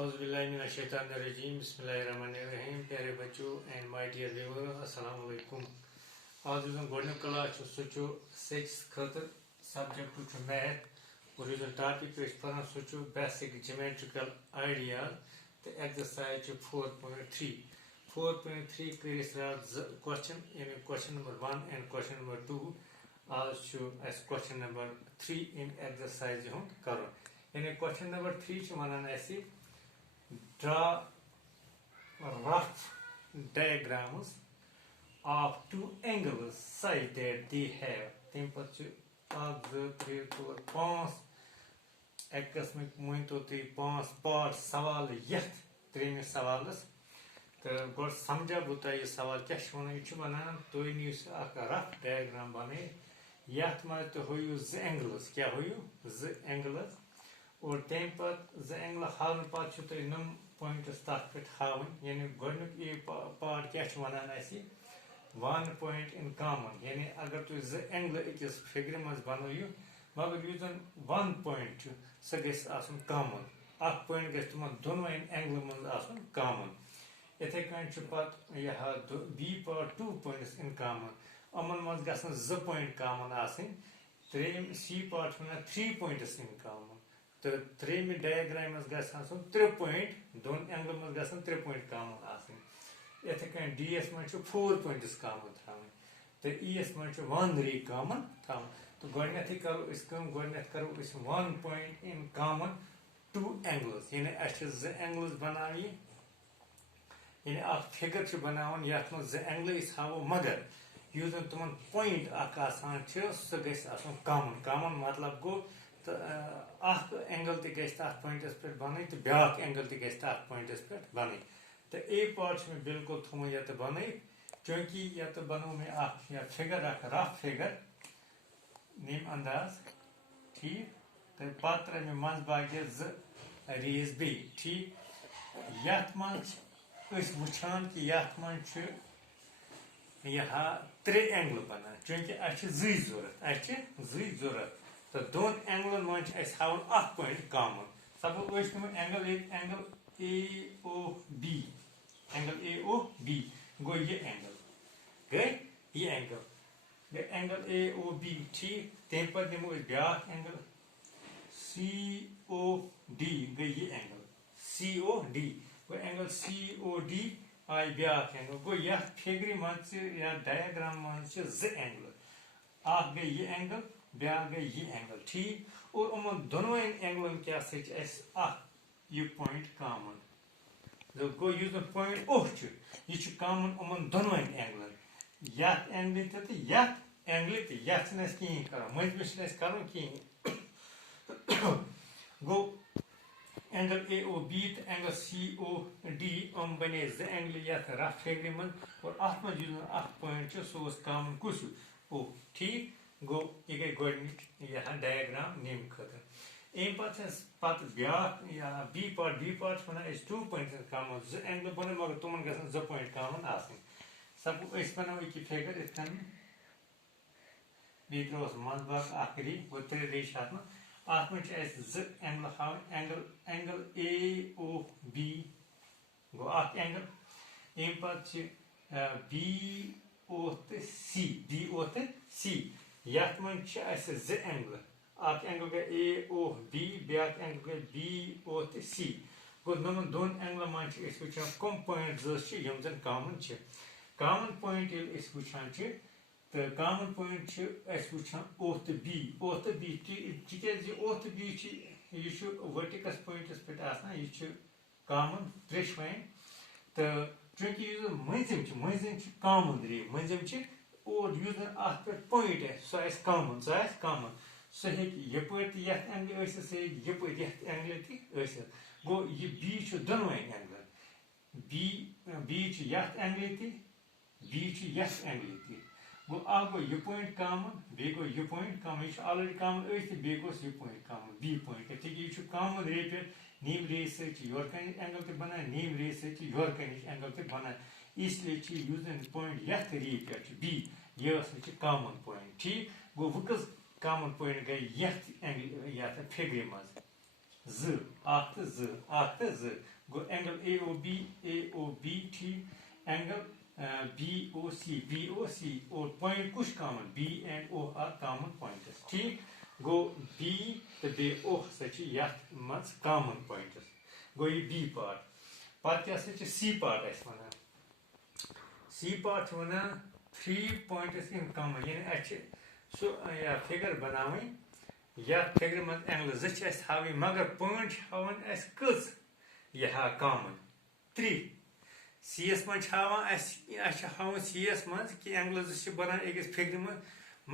औज़ुबिल्लाहिमिनश्शैतानिर्रजीम बिस्मिल्लाहिर्रहमानिर्रहीम प्यारे बच्चों एंड माय डियर व्यूअर्स अस्सलाम वालेकुम। आज जो गोडन क्लास सो 6 खतर सब्जेक्ट मैथ और जो टॉपिक पढ़ान सो बेसिक ज्योमेट्रिकल आइडियाज तो एक्सरसाइज 4.3 क्वेश्चन यानी question number 1 and question number 2 आज क्वेश्चन नंबर 3 इन एक्सरसाइज कर यानी question number 3 one draw rough diagrams of two angles such that they have tem pat 1 2 3 4 5 एकस्मिक मुइंतो ते 5 part सवाल यथ त्रेम सवालस तो गोड समझा बुता ये सवाल क्या वन यह बनान तुम नीव रफ डायग्राम बन यथ मज तो हो एंगल्स क्या हो एंगल्स और तम पे एंगल हावन पे तुम नम पॉइंट्स तथ पे हावन यानी गोडनुक ये पार्ट क्या वनान 1 पॉइंट इन कॉमन यानी अगर तुम एंगल अकिस फिगर मज बनोयु मगर यु 1 पॉइंट सह गन कॉमन अख पॉइंट गि तुम दोनों एंगल मज कॉमन इथे पे यह B part 2 points in common अमन मज गन 2 पॉइंट कॉमन त्रेम C part one 3 points in common तो त्रेम डायग्राम गो 3 पॉइंट दोन एंगल मज गन 3 पॉइंट कॉमन इथे डी एस मज 4 पॉइंट्स कॉमन थवन तो ई एस मज 1 रे कॉमन थवन तो गोडनेथ करो गोडनेथ करो 1 पॉइंट इन कॉमन 2 एंगल्स यानी अस एंगल्स बनावी यानी अ फिगर बनावन यथ मज एंगल हावो मगर यु तुम पॉइंट सह गन कॉमन कॉमन मतलब गो तो एंगल तथ पॉइंटस पे बन तो ब्या एंगल तथ पॉइंटस पे बन तो ए पार्ट में बिल्कुल थो ये बन चूंकि ये बनो मे फिगर रफ फिगर नेम अंदाज ठीक तो पे मे मज बागे 2 रेज बे ठीक यथ मज वुचान कि यथ मज यह 3 एंगल बनान चूंकि जरूरत तो दोन एंगलन मज हावन अख point common suppose angle angle A O B गो ये एंगल गई ये एंगल ए ओ बी ठीक तम पे नमो ब्या एंगल सी ओ डी गई ये एंगल सी ओ डी गो एंगल सी ओ डी आई ब्या एंगल गो यह फिगर मज या डायग्राम मज 2 एंगल अख गई ये एंगल ब्या गई ये एंगल ठीक और उन दोनों एंगलन क्या यह पॉइंट कॉमन तो गो पॉइंट ओह यह कॉमन उन दोनों एंगलन यथ एंगल तो यथ एंगल तथ कहीं कर मजमे कर गो एंगल ए ओ बी तो एंगल सी ओ डी बने 2 एंगल यथ रफ फिगर मन और अत मज पॉइंट सह कॉमन कुछ ओ ठीक गो यह गई गोडनिक यह डायग्राम नेम खतर अम पे ब्या बी part one 2 point common 2 angle बन मगर तुम गन 2 पॉइंट कॉमन सपोज बनो यह फिगर इतन बी त्रोस मज बाग रे गो 3 रे अत मज 2 एंगल हावन एंगल ए ओ बी गो एंगल अम पे बी ओ तो सी यथ मज 2 एंगल एंगल गई ए ओ बी ब्या एंगल गई बी ओ तो सी गो नम दोन एंगल मज वो कम पॉइंट जन कॉमन पॉइंट वान तो कॉमन पॉइंट वान ओ तो बी तिक ओ तो बी यह वर्टिकस पॉइंटस पे यह कॉमन त्रेशवैन तो चूंकि मजिम कॉमन रे मजिम और अत पे पॉइंट सह कॉमन सह यप एंगल यप एंगल गो यह बी दोनों angle B angle B angle गो गो यह पॉइंट कॉमन बे गो यह पॉइंट कॉमन यह ऑलरेडी कॉमन बे गो यह पॉइंट कॉमन बी पॉइंट यह कॉमन रे पे नीम रे योर एंगल बना नीम रे योर एंगल बना इसलिए पॉइंट यथ रे पे बी यह कॉमन पॉइंट ठीक गो वह कॉमन पॉइंट गई यथ फिगर मज Z आख तो Z गो एंगल AOB ठीक एंगल BOC और पॉइंट कुछ common B and O are common points ठीक गो B तो बे O सच यथ मज कॉमन पॉइंट्स गो ये B पार्ट पार्ट क्या सच C पार्ट ऐसे वना C पार्ट वना 3 पॉइंट्स इन कॉमन यानी अच्छे सो या फिगर बनावे या फिगर मज एंगल जच ऐसे हावी मगर पॉइंट हावन ऐसे कस यह कॉमन 3 CS मन हावन ऐसे हावन CS मज कि एंगल जच बना एक फिगर में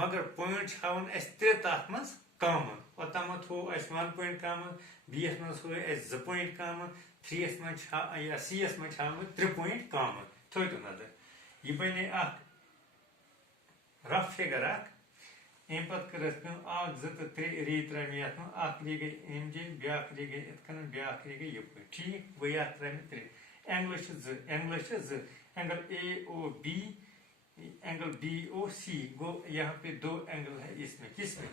मगर पॉइंट हावन ऐसे 3 तथ मज कॉमन और तम थो ऐसे 1 पॉइंट कॉमन BS मज हो ऐसे 2 पॉइंट कॉमन 3S मन या CS मन हावन 3 पॉइंट कॉमन थो तो नजर ये बने अख रफ फिगर अख अम पत कर अख 2 तो 3 री त्रे मे यथ अख री गई एम जे ब्या री गई इतकन ब्या री गई ये ठीक वो यथ त्रे 3 angle angle AOB angle BOC गो यहाँ पे 2 एंगल है इसमें किसमें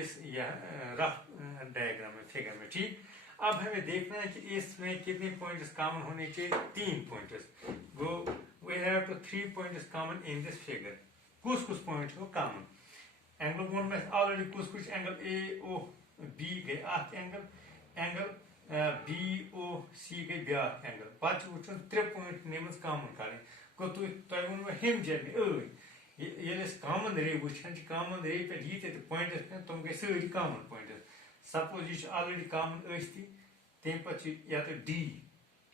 इस यह रफ डायग्राम में फिगर में ठीक अब हमें देखना है कि इसमें कितने पॉइंट्स कॉमन होने चाहिए 3 पॉइंट्स गो we have to 3 points common in this figure कुछ पॉइंट हो कॉमन एंगल वन में ऑलरेडी कुछ एंगल AOB गए अख एंगल BOC गई ब्या एंगल पत वो 3 पॉइंट नेमस कॉमन करें गो तुम वो हम जमे ये कॉमन रे वुचान कॉमन रे पे ये पॉइंट्स पे तुम गए सारी कॉमन पॉइंट्स सपोज ये ऑलरेडी कॉमन तम पे या तो D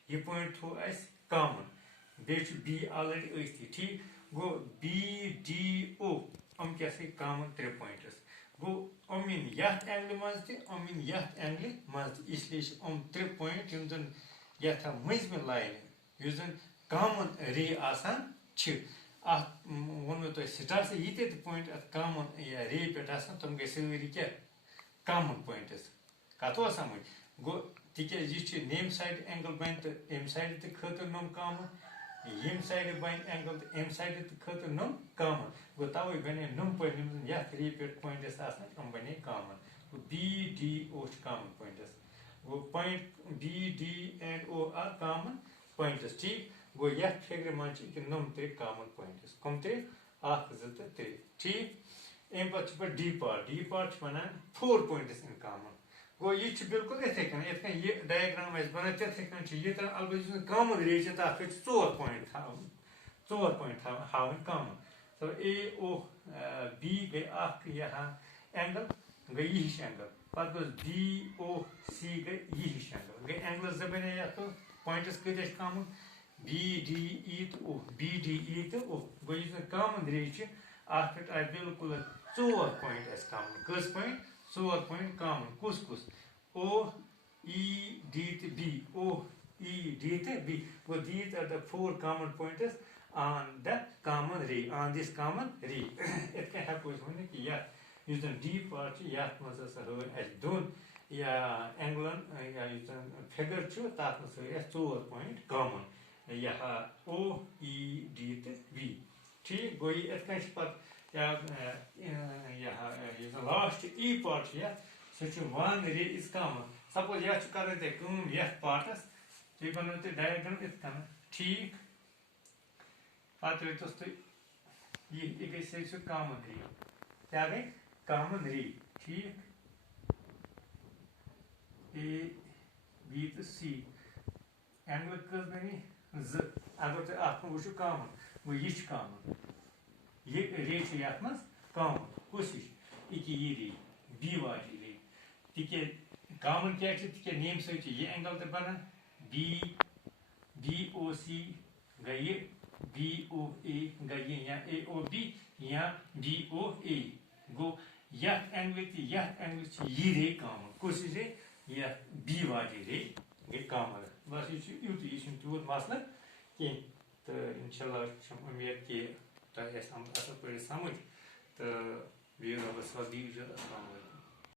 ये पॉइंट थो अस कॉमन बे B ऑलरेडी ठीक गो BDO हम क्या कॉमन 3 पॉइंट्स गो अमिन यथ एंगल मज अमिन यथ एंगल मज इसलिए हम 3 पॉइंट यम जन यथ मज में लाइन युस जन कॉमन रे आसान छ वो तो स्टार से ये पॉइंट कॉमन या रे पे तुम गए सारी क्या कॉमन पॉइंट्स कतो समझ गो तिज नेम साइड एंगल बन तो अम साइड खतर नम कॉमन यम साइड बन एंगल तो अम साइड खतर नम कॉमन गो तवे बने नम पॉइंट यथ रे पे पॉइंट्स हम बने कॉमन BDO कॉमन पॉइंट्स गो point BD and O are common points ठीक गो यथ फिगर मन नम 3 कॉमन पॉइंट्स कम 3 1 2 तो 3 ठीक अम पे D part one 4 points in common गो ये बिल्कुल इथे ये डायग्राम बना तिथे ये अलबत्त कॉमन रे 4 पॉइंट हावन कॉमन तो AOB गई अख यहाँ एंगल गई ये एंगल पत BOC गई ये एंगल गई एंगल 2 बने या तो पॉइंट्स कत कॉमन BDE तो O गो कॉमन रे अत पे आए बिल्कुल 4 पॉइंट कॉमन कस पॉइंट 4 पॉइंट कॉमन कुछ OED to B OED to B well these are the 4 common pointers on the common ray on this common ray it can happen when कि या use D part या मज़ा सरो as दोन या angle या use figure चो ताप में सरो या 4 point common या OED to B ठीक गोई it can spot या लास्ट E part या such one ray is common suppose you have to कर दे कम यह पार्टस तो बनाते डायग्राम इत कम ठीक पाते तो ये गई से कॉमन रे क्या गई कॉमन रे ठीक A B to C angle कस बनी ज अगर तो आपको वो कॉमन वो ये कॉमन ये रे यथ मज कॉमन कोशिश ये रे B वाली रे तिके कॉमन क्या नेम से ये एंगल तो बना BOC गई BOA गई या AOB या BOA गो यह एंगल ये रे कॉमन कोशिश है यह B वाली रे गई कॉमन बस ये यूत तूत मसला कह तो इंशाल्लाह उम्मीद कि तुम असल पे समझ तो वीडियो बस दीजिए। अस्सलाम वालेकुम।